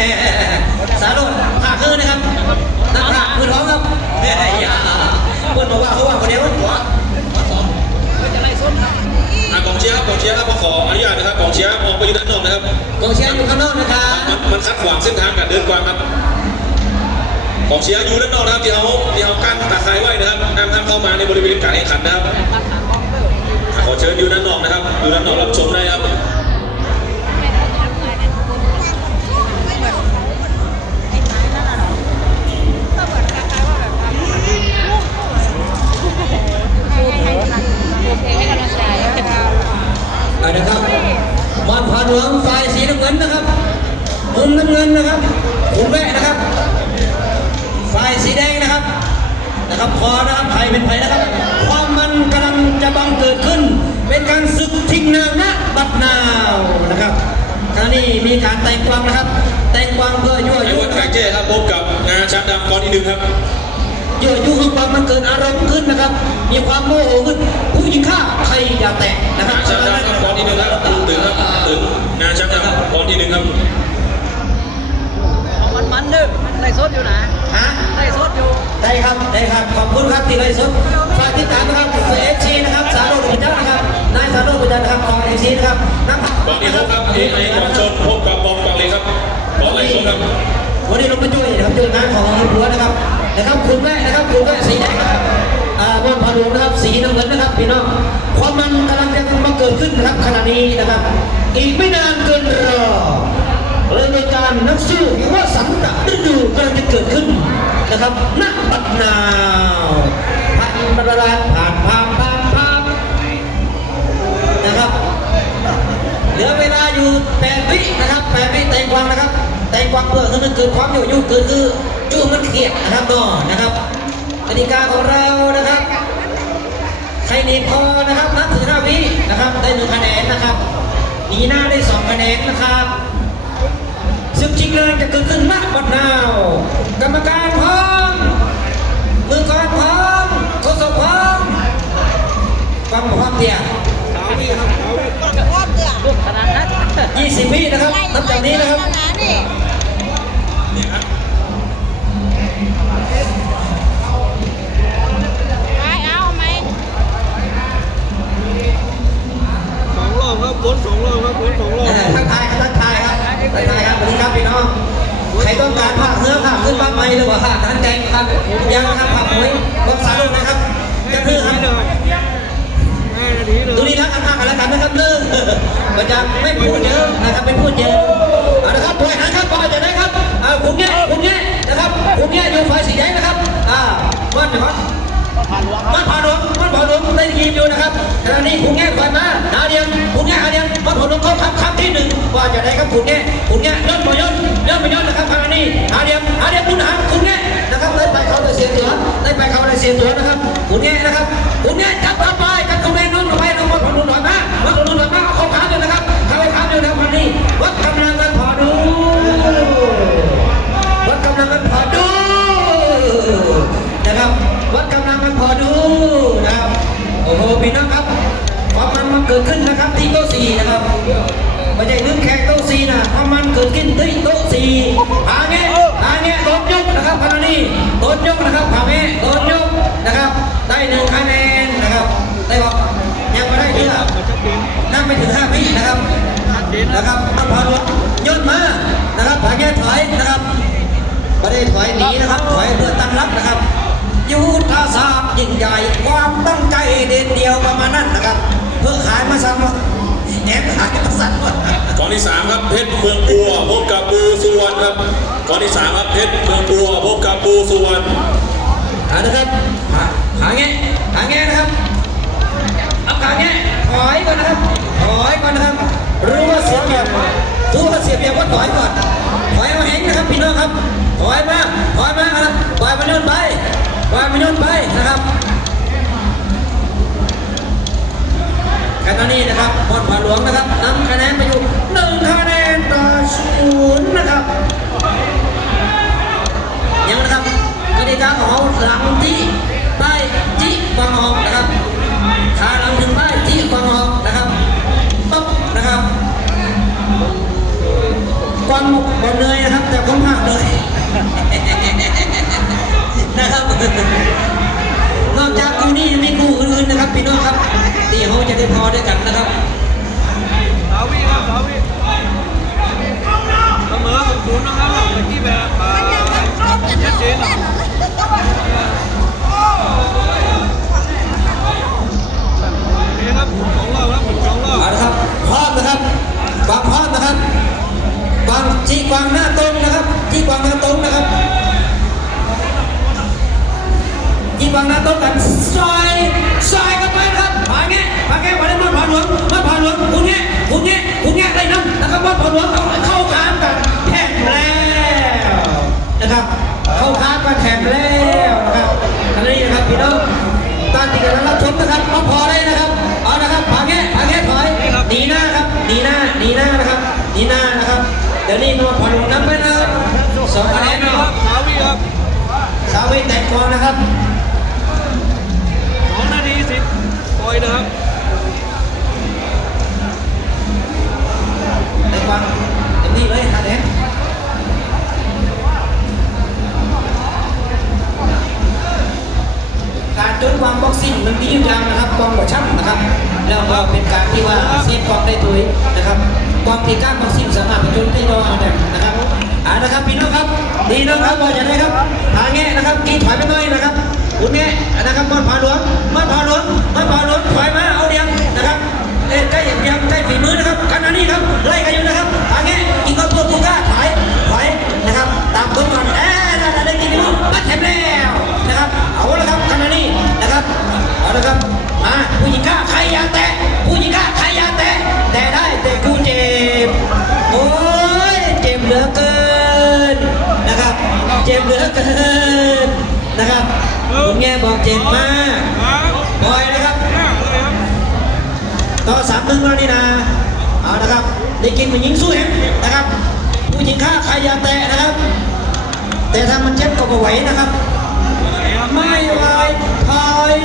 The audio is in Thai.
แหมสาโรดผ่าคือนะครับนักผ่ามือท้องครับแหมอย่าเพื่อนบอกว่าเขาว่าคนเดียวหัวอะกองเชียร์ครับกองเชียร์ครับขออนุญาตนะครับกองเชียร์ออกไปอยู่ด้านนอกนะครับกองเชียร์อยู่ข้างนอกนะครับมันมันคัดขวางเส้นทางการเดินกวางครับกองเชียร์อยู่ด้านนอกนะครับที่เขาที่เขากั้นตาข่ายไว้นะครับห้ามห้ามเข้ามาในบริเวณการแข่งขันนะครับอะขอเชิญอยู่ด้านนอกนะครับอยู่ด้านนอกรับชมได้ครับ อนพาหลวงฝ่ายสีน้ำเงินนะครับ มุมน้ำเงินนะครับขุนแวะนะครับ ฝ่ายสีแดงนะครับ นะครับพอนะครับใครเป็นใครนะครับ ความมันกำลังจะบังเกิดขึ้น เป็นการศึกทิ้งนางนะบัดนาวนะครับขณะนี้มีการแต่งกวางนะครับ แต่งกวางเพื่อยั่วไอ้ยุวัดนะคไก่รับเจ้ครับพบกับงาช้างดำกอนที่หนึ่งครับยั่วยุให้ความมันเกิดอารมณ์ขึ้นนะครับ มีความโมโหขึ้นผู้หญิงฆ่าใครอย่าแตะนะครังาบช้างดำครับกอนที่หนึ่งครับ นที่หนึ่งครับมันมันเด้อในสดอยู่นะฮะในสดอยู่ ได้ครับ ได้ครับ ขอบคุณครับที่ไลฟ์สดฝากติดตามนะครับเอฟซีนะครับ สาโรจน์บุญจันทร์นะครับ นายสาโรจน์บุญจันทร์นะครับของเอฟซีนะครับนักข่าวกอนที่หกครับเอไอกองชนพบกับบอมกองเลยครับกอนไหลชนครับ วันนี้ลงมาช่วยนะครับช่วยงานของหัวนะครับ นะครับ คุณแม่นะครับ คุณแม่สี เกิดขึ้นนะครับขณะนี้นะครับ อีกไม่นานเกินรอเลยในการนักสู้หรือว่าสังกัดฤดูกำลังจะเกิดขึ้นนะครับณบัดนาวผ่านบรรลานผ่านพามพามพามนะครับเหลือเวลาอยู่แปดวินะครับแปดวิแตงกวางนะครับแตงกวางเพื่อคือมันเกิดความอยู่ยุ่งเกิดคือจู้มันเขียดนะครับนอนะครับกติกาของเรานะครับใครหนีพอนะครับ นะครับได้หนึ่งคะแนนนะครับหนีหน้าได้สองคะแนนนะครับซึ่งจริงเลยจะเกิดขึ้นณบัดนาว กรรมการพร้อมมือกองพร้อมทดสอบพร้อมความพร้อมเดียวลูกขนาดนั้น20วินะครับนับจากนี้นะครับ ก็จะไม่พูดเยอะนะครับไม่พูดเยอะเอาละครับบริหารครับพอจะได้ครับอ่าคุณเนี่ยคุณเนี่ยนะครับคุณเนี่ยอยู่ฝ่ายสีแดงนะครับอ่าวันนะครับมันผ่านหลวงมันผ่านหลวงได้ยินอยู่นะครับขณะนี้คุณแง่คอยมาหาเดียงคุณแง่หาเดียงมันผ่านหลวงเขาครับครับที่หนึ่งว่าจะได้ครับคุณแง่คุณแง่ย่นบ่ย่นย่นบ่ย่นนะครับขณะนี้หาเดียงหาเดียงคุณหาคุณแง่นะครับได้ไปเขาได้เสียตัวได้ไปเขาได้เสียตัวนะครับ นะครับพารานีโดนยกนะครับหาแง่โดนยกนะครับ ได้หนึ่งคะแนนนะครับ ได้บอกยังไม่ได้เยอะชัดเจนนั่งไม่ถึงห้าวินะครับนะครับต้องพาลวงย่นมานะครับผาแง่ถอยนะครับไม่ได้ถอยหนีนะครับถอยเพื่อตั้งรับนะครับ ยุทธศาสตร์ยิ่งใหญ่ความตั้งใจเด่นเดียวประมาณนั้นนะครับ เพื่อขายมาซ้ำ แอบขายมาซ้ำกอนที่สามครับเพชรเมืองบัวพบกับบูสุวรรณครับกอนที่สามครับเพชรเมืองบัวพบกับบูสุวรรณหานะครับหาหาแง่หาแง่นะครับเอาขาแง่ถอยก่อนนะครับถอยก่อนนะครับรู้ว่าเสียเปรียบรู้ว่าเสียเปรียบก็ถอยก่อนถอยมาแหงนะครับพี่น้องครับถอยมาถอยมาครับปล่อยมันโยนไปปล่อยมันโยนไปนะครับ ขณะนี้นะครับมอนผาหลวงนะครับนำคะแนนไปอยู่หนึ่งคะแนนต่อศูนย์นะครับยังนะครับกติกาของเราหลังที่ป้ายจิฟังออกนะครับขาหลังถึงป้ายจิฟังออกนะครับปั๊บนะครับกวางบนเหนื่อยนะครับแต่ผมหักเลยนะครับ นอกจากคู่นี้ยังมีคู่อื่นๆนะครับพี่น้องครับที่เขาจะได้พอด้วยกันนะครับสาวีครับสาวีเสมอกับศูนย์นะครับเมื่อกี้แบบอ่าชัดเจนอะโอเคครับสองรอบครับสองรอบเอาละครับพร้อมนะครับวางพร้อมนะครับวางจีกวางหน้าตรงนะ ดี๋ยวนี้นวลผ่อนลงน้ำไปนะครับสองคะแนนคเนาะรับสาวีครับสาวเวทแตกก่อนนะครับสองนาทีสิบปล่อยนะครับแตกก่อนเต็มที่เลยคะแนนการจนวางบ็อกซิ่งมันมีอยู่อย่างนะครับกองหัวช่ำนะครับ แล้วก็เป็นการที่ว่าเซฟกองได้ตัวนะครับ ความตีก้ามบ็อกซิ่งสามารถประจนได้รอเอาแบบนะครับอ่านะครับพี่น้องครับดีนะครับว่าจะได้ครับทางแง่นะครับกีถอยไปหน่อยนะครับคุณแง่นะครับมันผ่าหลวงมันผ่าหลวงมันผ่าหลวงถอยมาเอาเดียง แง่บอกเจ็บมากบอยนะครับต่อสามตึ้งแล้วนี่นะเอานะครับได้กินผู้หญิงสู้เห็นนะครับ ผู้หญิงฆ่าใครอย่าแตะนะครับ แต่ถ้ามันเจ็บก็ไม่ไหวนะครับ ไม่ไหวถอย